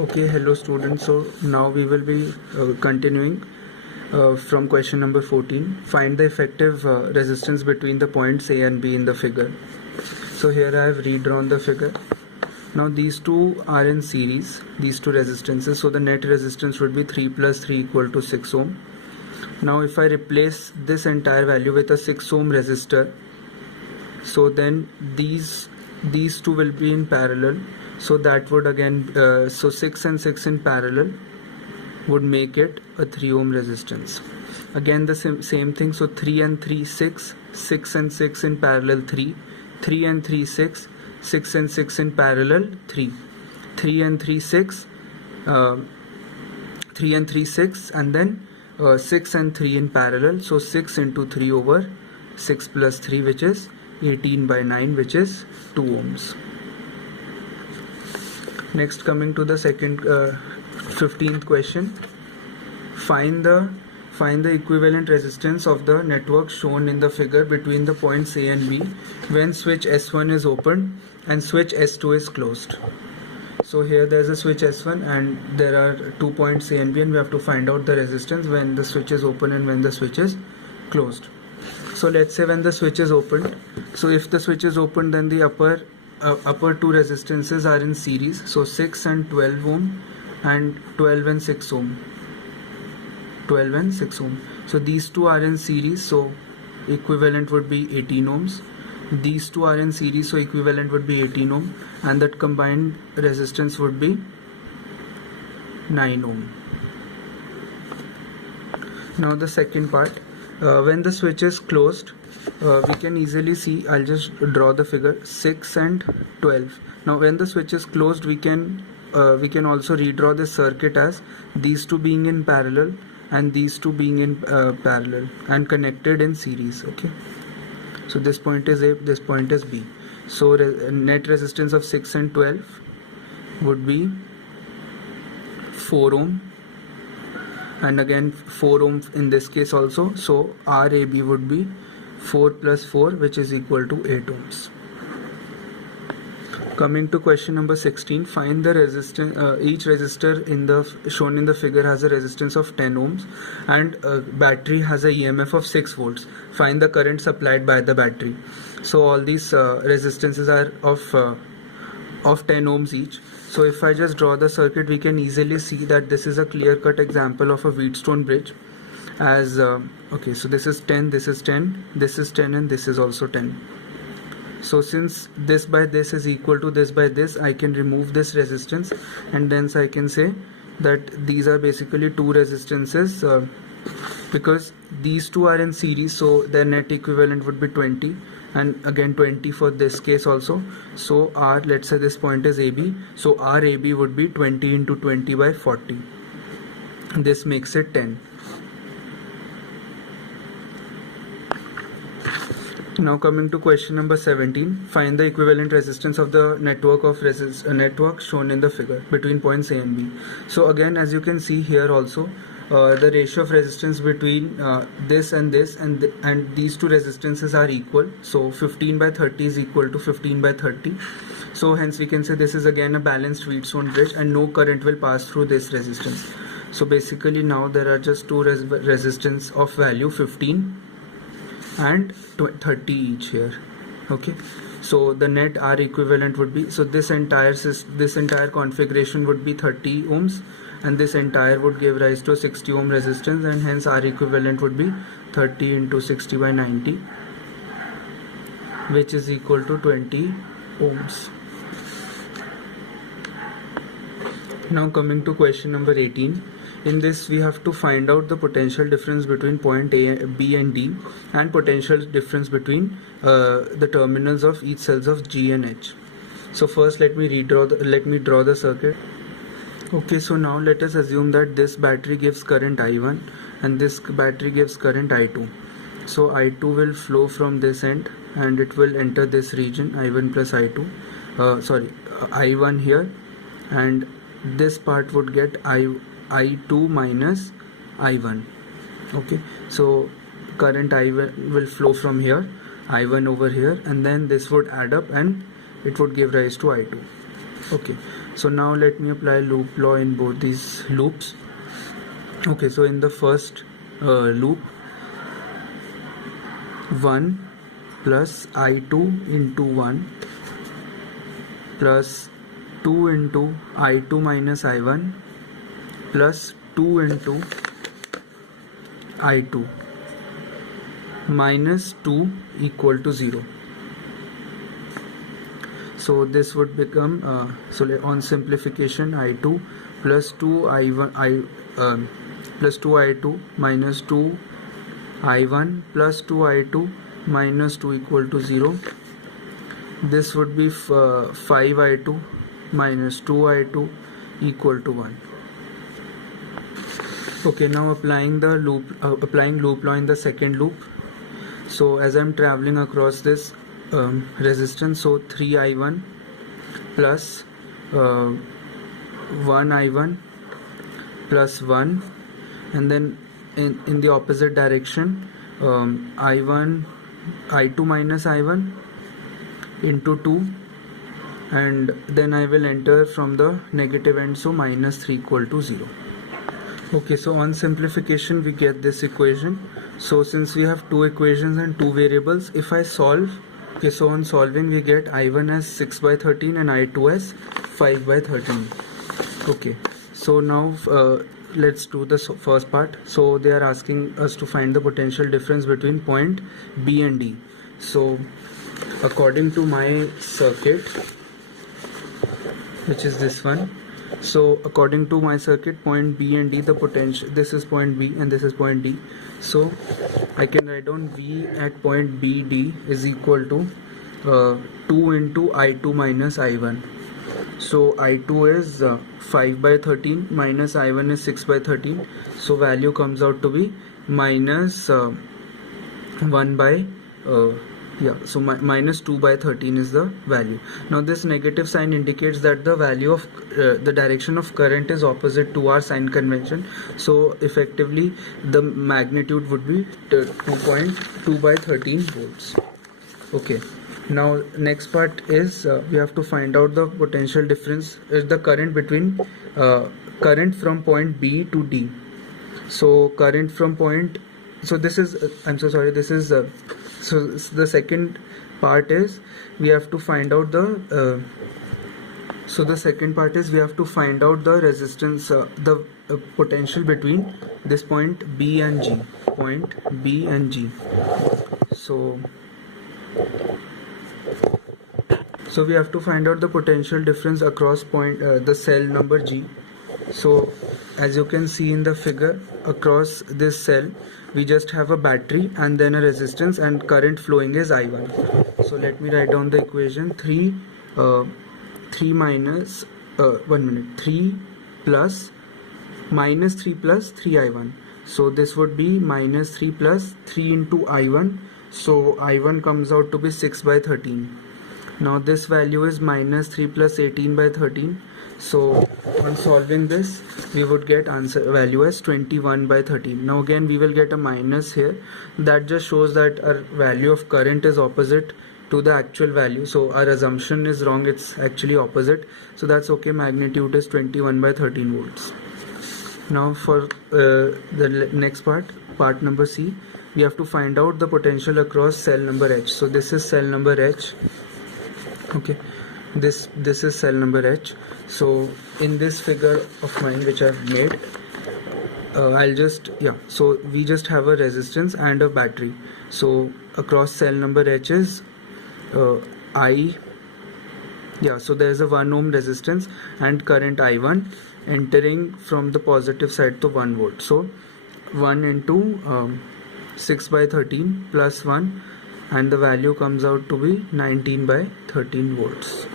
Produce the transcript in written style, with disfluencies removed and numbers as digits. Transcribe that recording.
Okay, hello students. So now we will be continuing from question number 14. Find the effective resistance between the points A and B in the figure. So here I have redrawn the figure. Now these two are in series, these two resistances. So the net resistance would be 3 plus 3 equal to 6 ohm. Now if I replace this entire value with a 6 ohm resistor, so then these two will be in parallel. So that would again, so 6 and 6 in parallel would make it a 3 ohm resistance. Again the same thing, so 3 and 3 6, 6 and 6 in parallel 3, 3 and 3 6, 6 and 6 in parallel 3, 3 and 3 6, 3 and 3 6, and then 6 and 3 in parallel, so 6 into 3 over 6 plus 3, which is 18 by 9, which is 2 ohms. Next, coming to the second 15th question, find the equivalent resistance of the network shown in the figure between the points A and B when switch S1 is opened and switch S2 is closed. So here there is a switch S1 and there are 2 points A and B, and we have to find out the resistance when the switch is open and when the switch is closed. So let's say when the switch is opened, so if the switch is opened, then the upper two resistances are in series, so 6 and 12 ohm and 12 and 6 ohm, 12 and 6 ohm. So these two are in series, so equivalent would be 18 ohms. These two are in series, so equivalent would be 18 ohm, and that combined resistance would be 9 ohm. Now the second part, when the switch is closed, we can easily see, I'll just draw the figure, 6 and 12. Now when the switch is closed, we can also redraw the circuit as these two being in parallel and these two being in parallel and connected in series. Okay, so this point is A, this point is B. So net resistance of 6 and 12 would be 4 ohm, and again 4 ohm in this case also, so RAB would be 4 plus 4, which is equal to 8 ohms. Coming to question number 16, find the resistance. Each resistor shown in the figure has a resistance of 10 ohms and battery has a EMF of 6 volts. Find the current supplied by the battery. So all these resistances are of 10 ohms each. So if I just draw the circuit, we can easily see that this is a clear-cut example of a Wheatstone bridge. As okay, so this is 10, this is 10, this is 10, and this is also 10. So since this by this is equal to this by this, I can remove this resistance, and then I can say that these are basically two resistances because these two are in series, so their net equivalent would be 20, and again 20 for this case also. So R, let's say this point is AB, so RAB would be 20 into 20 by 40. This makes it 10. Now coming to question number 17, find the equivalent resistance of the network shown in the figure between points A and B. So again, as you can see here also, the ratio of resistance between this and this and these two resistances are equal. So 15 by 30 is equal to 15 by 30. So hence we can say this is again a balanced Wheatstone bridge and no current will pass through this resistance. So basically now there are just two resistance of value 15 and 30 each here. Okay, so the net R equivalent would be, so this entire configuration would be 30 ohms, and this entire would give rise to a 60 ohm resistance, and hence R equivalent would be 30 into 60 by 90, which is equal to 20 ohms. Now coming to question number 18. In this we have to find out the potential difference between point A, B and D, and potential difference between the terminals of each cells of G and H. So first let me draw the circuit. Okay, so now let us assume that this battery gives current I1 and this battery gives current I2. So I2 will flow from this end and it will enter this region, I1 plus I2, I1 here, and this part would get I2 minus I1. Okay, so current I1 will flow from here, I1 over here, and then this would add up and it would give rise to I2. Okay, So now let me apply loop law in both these loops. Okay, so in the first loop, 1 plus I2 into 1 plus 2 into I2 minus I1 plus 2 into I2 minus 2 equal to 0. So this would become, so on simplification, I2 plus 2 I1 plus 2 I2 minus 2 I1 plus 2 I2 minus 2 equal to 0. This would be 5 I2 minus 2 I2 equal to 1. Okay, now applying loop law in the second loop. So as I'm traveling across this resistance, so 3 I1 plus 1 I1 plus 1, and then in the opposite direction, I2 minus I1 into 2, and then I will enter from the negative end, so minus 3 equal to 0. Okay, so on simplification we get this equation. So since we have two equations and two variables, if I solve, okay, so on solving we get I1 as 6 by 13 and I2 as 5 by 13. Okay, so now let's do the first part. So they are asking us to find the potential difference between point B and D. So according to my circuit, which is this one, so according to my circuit, point B and D, the potential, this is point B and this is point D. So I can write down V at point BD is equal to 2 into I2 minus I1. So I2 is 5 by 13 minus I1 is 6 by 13. So value comes out to be minus 1 by so minus 2 by 13 is the value. Now this negative sign indicates that the value of the direction of current is opposite to our sign convention. So effectively the magnitude would be 2.2 by 13 volts. Okay, now next part is we have to find out the potential difference, the current between current from point B to D. So current from point, so this is this is so the second part is we have to find out the resistance, the potential between this point B and G, so we have to find out the potential difference across point the cell number G. So as you can see in the figure, across this cell we just have a battery and then a resistance, and current flowing is I1. So let me write down the equation. 3 plus minus 3 plus 3 I1. So this would be minus 3 plus 3 into I1. So I1 comes out to be 6 by 13. Now this value is minus 3 plus 18 by 13. So on solving this we would get answer value as 21 by 13. Now again we will get a minus here. That just shows that our value of current is opposite to the actual value. So our assumption is wrong, it's actually opposite. So that's okay, magnitude is 21 by 13 volts. Now for the next part number C, we have to find out the potential across cell number H. So this is cell number H. Okay, this is cell number H. So in this figure of mine which I've made, so we just have a resistance and a battery. So across cell number H is so there is a 1 ohm resistance and current I1 entering from the positive side to 1 volt. So 1 into 6 by 13 plus 1, and the value comes out to be 19 by 13 volts.